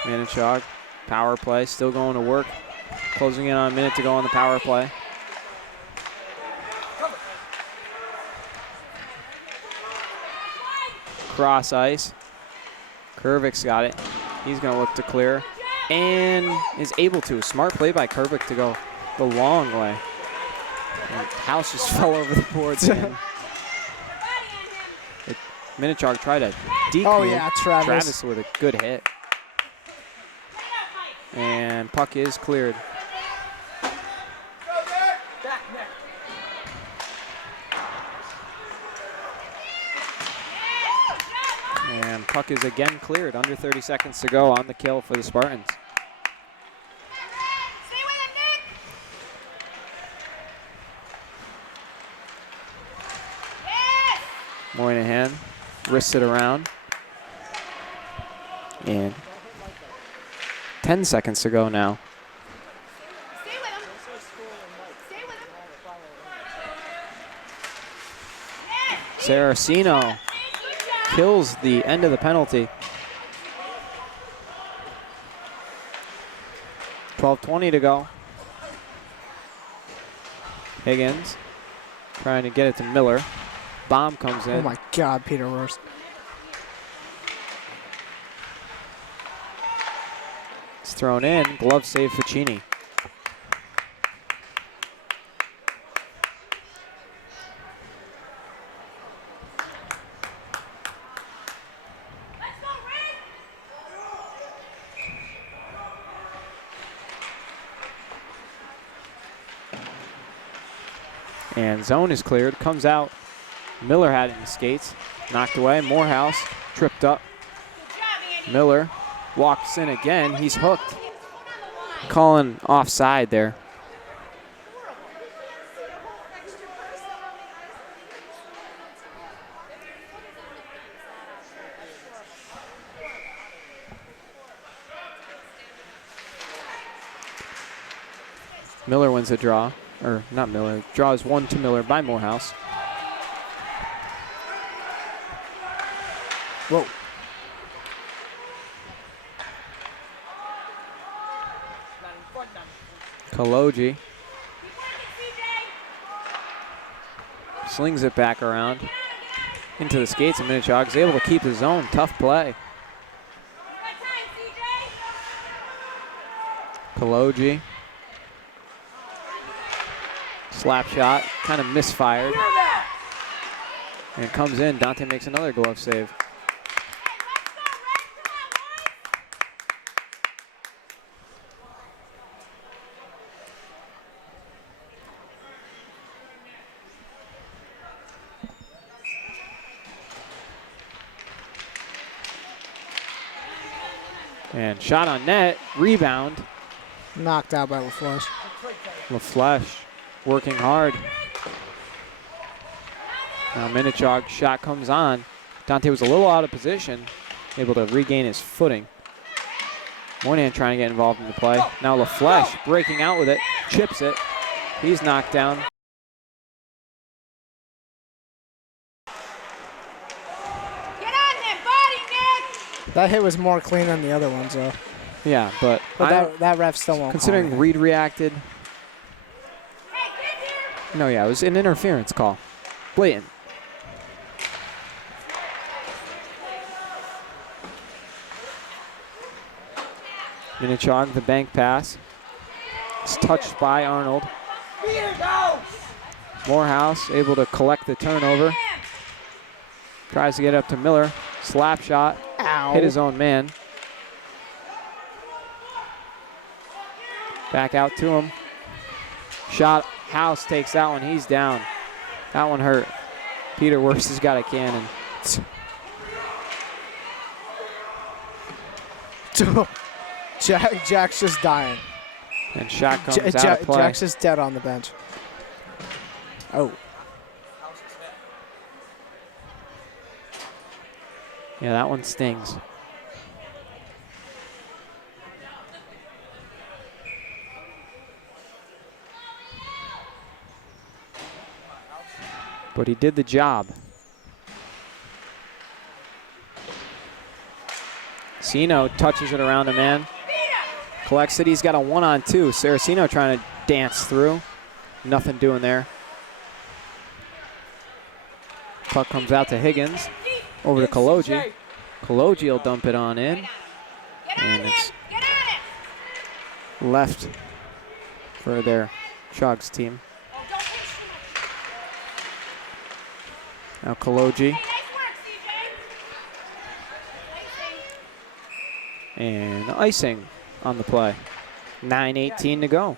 Minnechaug, power play, still going to work. Closing in on a minute to go on the power play. Cross ice. Kervik's got it. He's going to look to clear and is able to. Smart play by Kervik to go the long way. And House just fell over the boards. Minnechaug tried to decouple. Oh, yeah, Travis. Travis with a good hit. And puck is cleared. And puck is again cleared. Under 30 seconds to go on the kill for the Spartans. Stay with him, Nick! Moynihan wrists it around. And 10 seconds to go now. Stay with him. Stay with him. Saraceno kills the end of the penalty. 12:20 to go. Higgins trying to get it to Miller. Bomb comes in. Oh my God, Peter Worst. It's thrown in. Glove save Ficini. And zone is cleared. Comes out. Miller had it in the skates. Knocked away. Morehouse tripped up. Miller walks in again. He's hooked. Calling offside there. Miller wins the draw. Or not Miller. Draw is 1 to Miller by Morehouse. Whoa. Koloji slings it back around. into the skates, and Minnechaug is able to keep his own. Tough play. Kaloji. Slap shot, kind of misfired. And it comes in. Dante makes another glove save. And shot on net, rebound. Knocked out by LaFleur. LaFleur working hard. Now Minnechaug shot comes on. Dante was a little out of position, able to regain his footing. Moynihan trying to get involved in the play. Now LaFleur breaking out with it, chips it. He's knocked down. That hit was more clean than the other ones, though. Yeah, but that ref still won't. Considering Reed reacted. No, yeah, it was an interference call. Blatant. Minnechaug, the bank pass. It's touched by Arnold. Morehouse able to collect the turnover. Tries to get up to Miller. Slap shot. Ow. Hit his own man. Back out to him. Shot. House takes that one. He's down. That one hurt. Peter Worst has got a cannon. Jack's just dying. And shot comes out of play. Jack's just dead on the bench. Oh. Yeah, that one stings. But he did the job. Sino touches it around a man. Collects it. He's got a 1-on-2. Saraceno trying to dance through. Nothing doing there. Puck comes out to Higgins. Over to Kaloji. Kaloji will dump it on in. And it's left for their Chugs team. Now Kaloji. And icing on the play. 9:18 to go.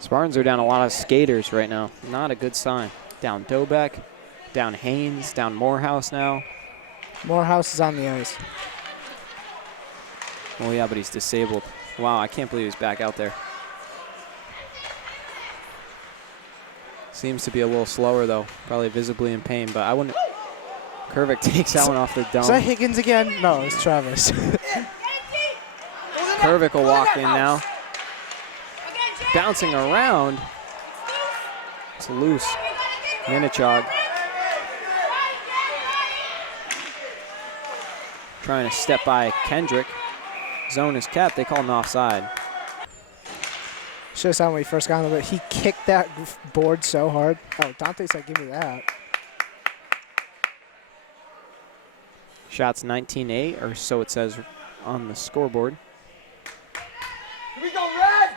Spartans are down a lot of skaters right now. Not a good sign. Down Dobeck, down Haynes, down Morehouse now. Morehouse is on the ice. Oh yeah, but he's disabled. Wow, I can't believe he's back out there. Seems to be a little slower though, probably visibly in pain, but I wouldn't. Kervik takes that one off the dome. Is that Higgins again? No, it's Travis. Kervik will walk in now. Bouncing around. It's loose. Minnechaug. Trying to step by Kendrick. Zone is kept. They call him offside. Should have sounded when he first got on the, but he kicked that board so hard. Oh, Dante said, give me that. Shots 19-8, or so it says on the scoreboard. Here we go, Red!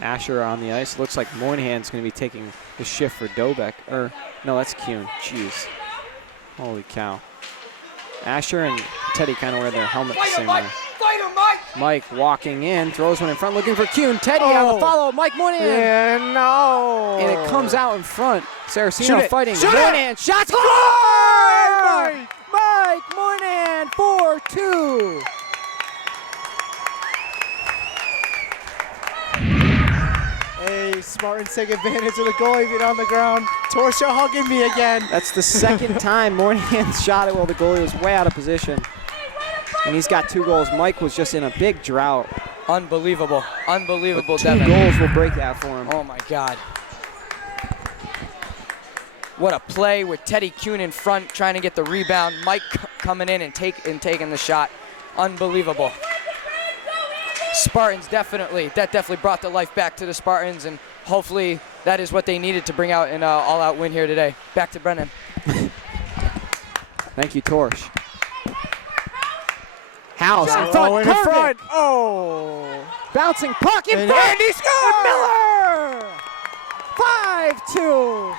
Asher on the ice. Looks like Moynihan's going to be taking the shift for Dobeck. Or, no, that's Kuhn. Jeez. Holy cow. Asher and Teddy kind of wear their helmets the same way. Fight him, Mike! Mike walking in, throws one in front, looking for Kuhn. Teddy on the follow. Mike Moynihan. Yeah, no. And it comes out in front. Saraceno fighting. Shoot Moynihan. Shots. Score! Mike Moynihan, 4-2. Hey, Spartans take advantage of the goalie being on the ground. Torsia hugging me again. That's the second time Moynihan shot it while the goalie was way out of position. And he's got 2 goals. Mike was just in a big drought. Unbelievable. Unbelievable, But 2 Devin. goals will break that for him. Oh, my God. What a play with Teddy Kuhn in front trying to get the rebound. Mike coming in and taking the shot. Unbelievable. Spartans that definitely brought the life back to the Spartans, and hopefully that is what they needed to bring out an all-out win here today. Back to Brennan. Thank you, Torch. House in Oh, front. in Curving. front. Oh. Bouncing puck in And front. Andy scores! And Miller. 5-2.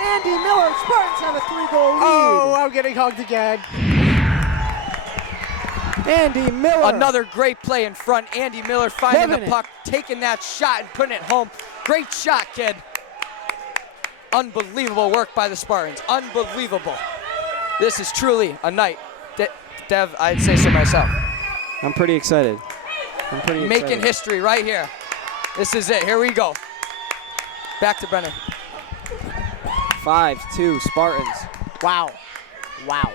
Andy Miller. Spartans have a 3-goal lead. Oh, I'm getting hugged again. Andy Miller. Another great play in front. Andy Miller finding Living the it. puck, taking that shot and putting it home. Great shot, kid. Unbelievable work by the Spartans. Unbelievable. This is truly a night. Dev, I'd say so myself. I'm pretty excited. Making history right here. This is it. Here we go. Back to Brennan. 5-2 Spartans. Wow. Wow.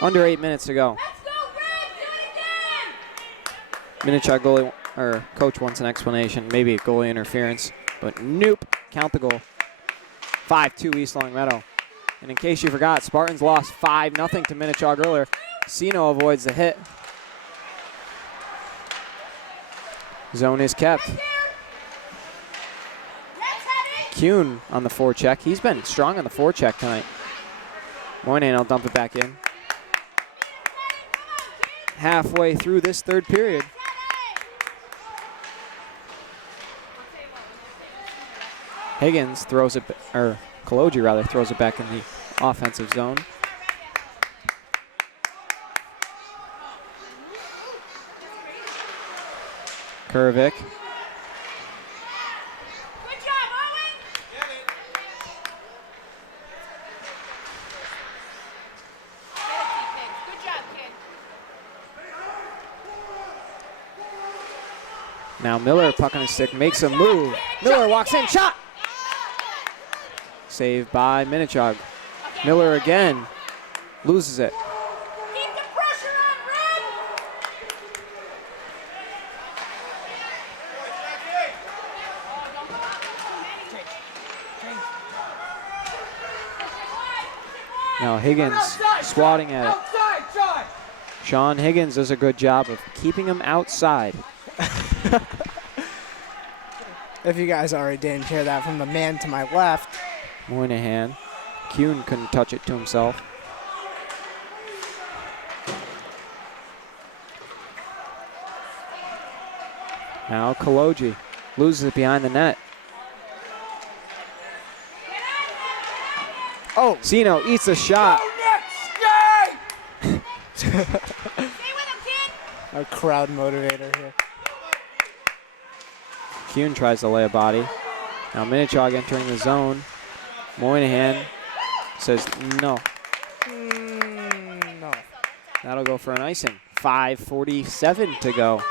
Under 8 minutes to go. Minnechaug goalie or coach wants an explanation, maybe a goalie interference, but nope. Count the goal. 5-2 East Long Meadow. And in case you forgot, Spartans lost 5-0 to Minnechaug earlier. Sino avoids the hit. Zone is kept. Kuhn on the forecheck. He's been strong on the forecheck tonight. Moynihan will dump it back in. Halfway through this third period. Higgins throws it, or Kaloji rather, throws it back in the offensive zone. Kurvik. Good job, Owen. Good job, kid. Now Miller, puck on his stick, makes a move. Miller walks in, shot! Saved by Minnechaug. Miller again, loses it. Keep the pressure on, Red. Now Higgins swatting at it. Sean Higgins does a good job of keeping him outside. If you guys already didn't hear that from the man to my left. Moynihan. Kuhn couldn't touch it to himself. Now Kaloji loses it behind the net. Oh, Sino eats a shot. Stay with him, kid. a crowd motivator here. Kuhn tries to lay a body. Now Minnechaug entering the zone. Moynihan says no. No. That'll go for an icing. 5:47 to go.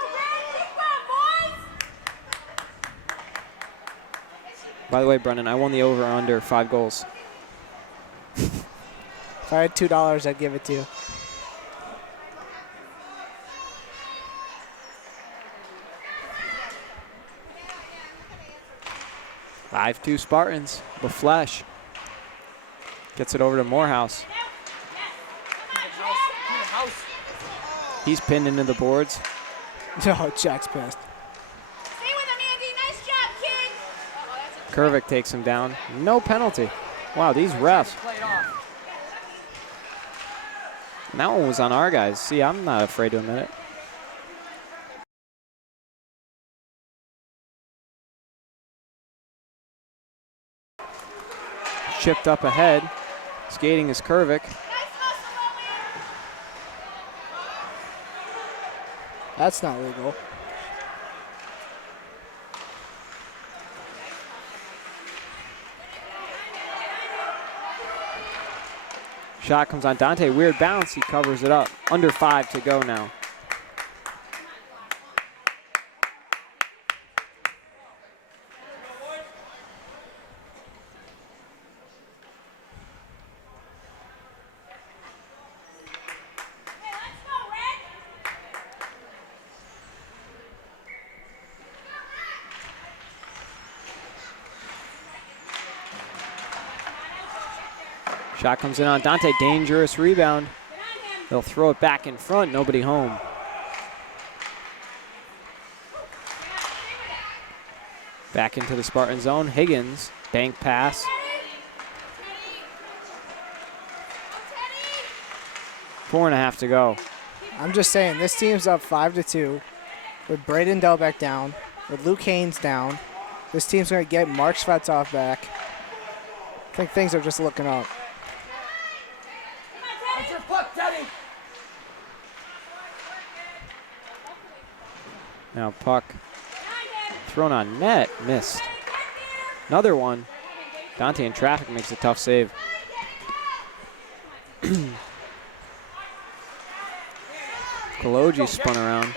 By the way, Brendan, I won the over under 5 goals. If I had $2, I'd give it to you. Five 5-2 Spartans. LaFleche gets it over to Morehouse. He's pinned into the boards. Oh, Jack's pissed. Stay with him, Andy. Nice job, kid. Uh-oh, that's a Kurvik takes him down. No penalty. Wow, these refs. And that one was on our guys. See, I'm not afraid to admit it. Chipped up ahead. Skating is Kurvik. That's not legal. Shot comes on Dante. Weird bounce. He covers it up. Under 5 to go now. Shot comes in on Dante. Dangerous rebound. They'll throw it back in front, nobody home. Back into the Spartan zone. Higgins, bank pass. Four and a half to go. I'm just saying, this team's up 5-2 with Braden Delbeck down, with Luke Haynes down. This team's going to get Mark Svetov back. I think things are just looking up. That's your puck, Teddy. Now puck thrown on net, missed. Another one. Dante in traffic makes a tough save. Kaloji spun around.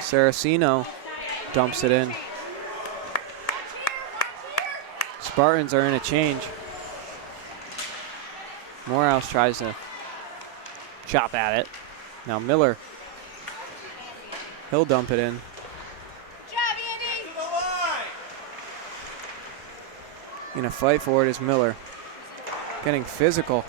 Saraceno dumps it in. Spartans are in a change. Morehouse tries to chop at it. Now Miller. He'll dump it in. In a fight for it is Miller. Getting physical.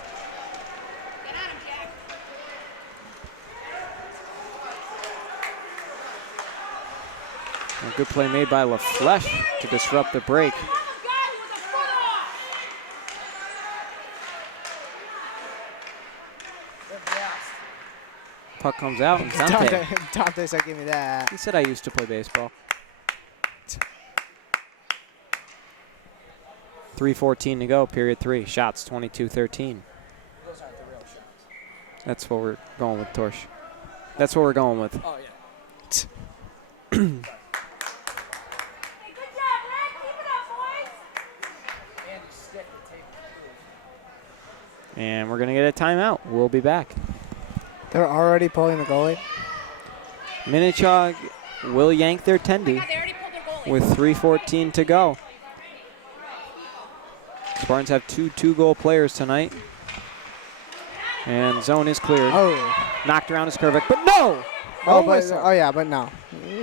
A good play made by LaFlèche to disrupt the break. Puck comes out and Dante. Dante said, give me that. He said I used to play baseball. 3:14 to go, period 3. Shots 22-13. Those aren't the real shots. That's what we're going with, Torch. That's what we're going with. Oh, yeah. Hey, good job, Rick. Keep it up, boys. Andy, stick the tape. And we're going to get a timeout. We'll be back. They're already pulling the goalie. Minnechaug will yank their tendy They already pulled their goalie. with 3:14 to go. Spartans have two goal players tonight. And zone is cleared. Oh. Knocked around is Kervik, but no! Oh, No but, whistle. oh yeah, but no.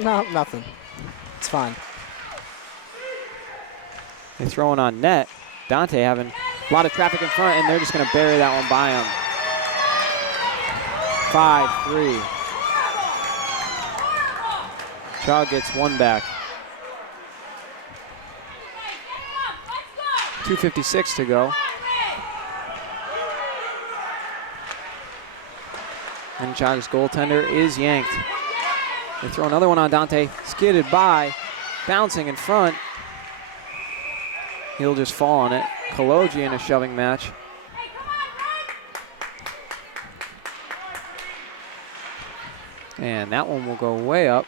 No, nothing. It's fine. They're throwing on net. Dante having a lot of traffic in front, and they're just going to bury that one by him. 5-3. Chaug gets one back. 2:56 to go. And Chaug's goaltender is yanked. They throw another one on Dante. Skidded by. Bouncing in front. He'll just fall on it. Kaloji in a shoving match. And that one will go way up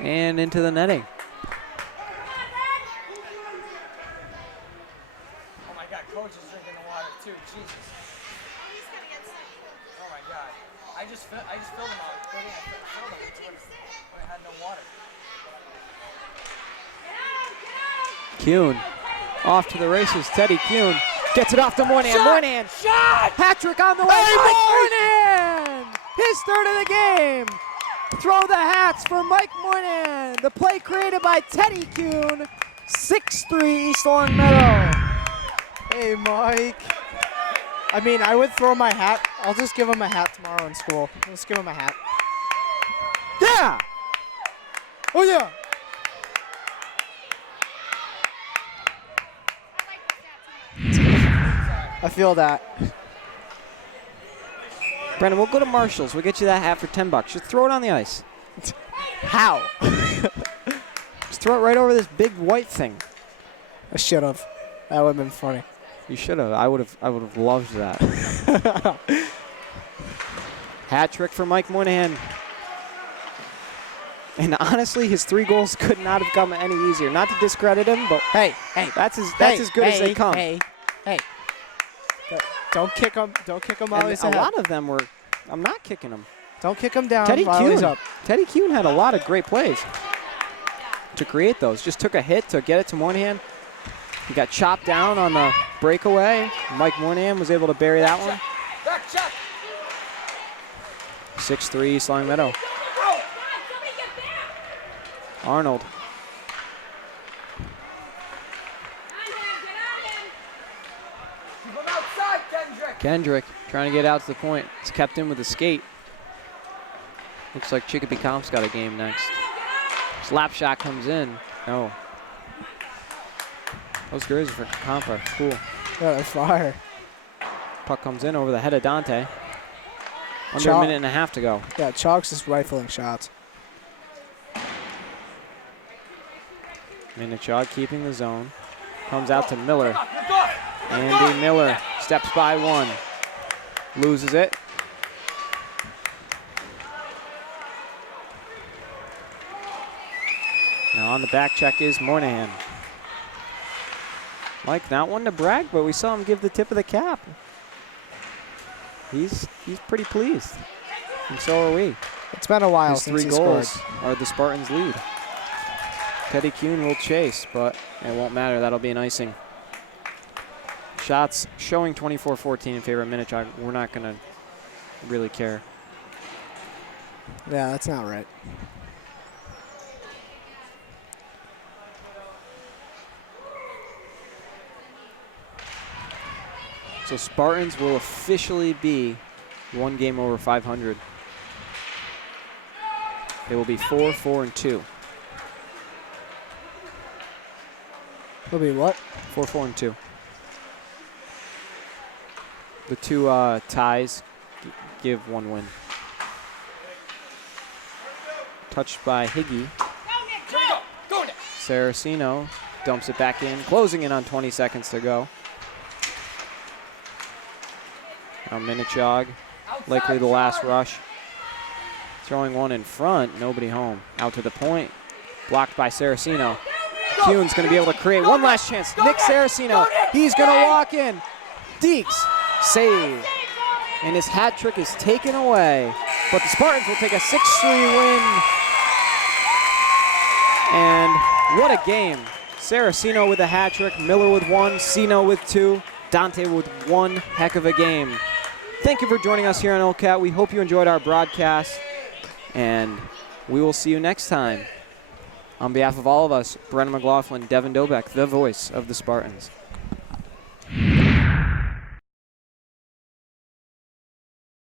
and into the netting. Oh, my God. Coach is drinking the water, too. Jesus. Oh, my God. I just filled them all. I filled them when I had no water. Kuhn off to the races. Teddy Kuhn gets it off to Moynihan. Moynihan. Shot! Hat-trick on the way. Mike Moynihan! His third of the game. Throw the hats for Mike Moynihan. The play created by Teddy Kuhn. 6-3 East Long Meadow. Hey, Mike. I mean, I would throw my hat. I'll just give him a hat tomorrow in school. Let's give him a hat. Yeah! Oh, yeah. I feel that. Brendan, we'll go to Marshall's. We'll get you that hat for $10. Just throw it on the ice. How? Just throw it right over this big white thing. I should have. That would have been funny. You should have. I would have loved that. Hat trick for Mike Moynihan. And honestly, his 3 goals could not have come any easier. Not to discredit him, but Hey, that's as good as they come. Hey. Don't kick him. Don't kick him while And he's a ahead. lot of them were. I'm not kicking them. Don't kick him down Teddy while he's Kuhn. up. Teddy Kuhn had a lot of great plays to create those. Just took a hit to get it to Moynihan. He got chopped down on the breakaway. Mike Moynihan was able to bury that one. Back check. 6-3 East Long Meadow. Arnold. Keep him outside, Kendrick. Kendrick trying to get out to the point. It's kept in with a skate. Looks like Chicopee Comp's got a game next. Slap shot comes in. No. Those jerseys for Comp are cool. Yeah, they're fire. Puck comes in over the head of Dante. Under Chalk. a minute and a half to go. Yeah, Chalk's just rifling shots. Minnechaug keeping the zone. Comes out to Miller. Andy Miller steps by one. Loses it. Now on the back check is Moynihan. Mike, not one to brag, but we saw him give the tip of the cap. He's pretty pleased, and so are we. It's been a while His since 3 he goals scored. are the Spartans' lead. Teddy Kuhn will chase, but it won't matter. That'll be an icing. Shots showing 24-14 in favor of Minnechaug. We're not going to really care. Yeah, that's not right. So Spartans will officially be 1 game over 500. They will be 4-4-2. He'll be what? 4-4-2. The 2 ties give 1 win. Touched by Higgy. Saraceno dumps it back in, closing in on 20 seconds to go. Now Minnechaug, likely the last rush. Throwing one in front, nobody home. Out to the point, blocked by Saraceno. Kuhn's going to be able to create one last chance. Nick Saraceno, he's going to walk in. Deeks, save. And his hat trick is taken away. But the Spartans will take a 6-3 win. And what a game. Saraceno with a hat trick, Miller with 1, Sino with 2, Dante with 1 heck of a game. Thank you for joining us here on OCAT. We hope you enjoyed our broadcast, and we will see you next time. On behalf of all of us, Brennan McLaughlin, Devin Dobeck, the voice of the Spartans.